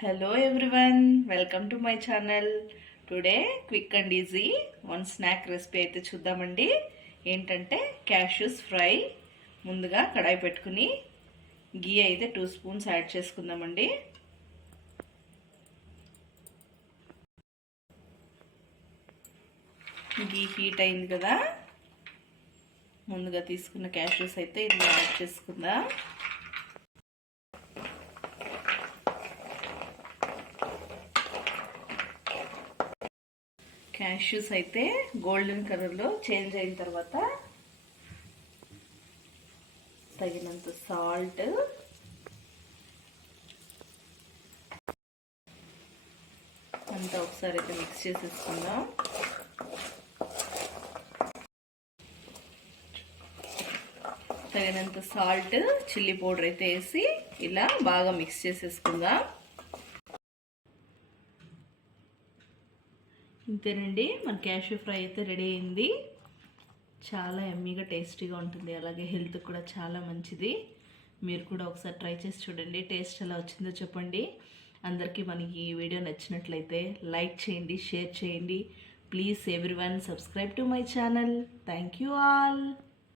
Hello everyone welcome to my channel today quick and easy one snack recipe అయితే చూద్దామండి. ఏంటంటే cashews fry ముందుగా కడాయి పెట్టుకుని గీ అయితే టూ స్పూన్స్ యాడ్ చేసుకుందామండి. గీ హీట్ అయింది కదా. ముందుగా తీసుకున్న క్యాష్యూస్ అయితే ఇందులో యాడ్ చేసుకుందాం. క్యాష్యూస్ అయితే గోల్డెన్ కలర్లో చేంజ్ అయిన తర్వాత తగినంత సాల్ట్. అంతా ఒకసారి అయితే మిక్స్ చేసేసుకుందాం. తగినంత సాల్ట్ చిల్లీ పౌడర్ అయితే వేసి ఇలా బాగా మిక్స్ చేసేసుకుందాం. ఇంతేనండి. మన క్యాష్యూ ఫ్రై అయితే రెడీ అయింది. చాలా ఎమ్మీగా టేస్టీగా ఉంటుంది. అలాగే హెల్త్కి కూడా చాలా మంచిది. మీరు కూడా ఒకసారి ట్రై చేసి చూడండి. టేస్ట్ ఎలా వచ్చిందో చెప్పండి. అందరికీ మనకి ఈ వీడియో నచ్చినట్లయితే లైక్ చేయండి షేర్ చేయండి. Please everyone subscribe to my channel. Thank you all.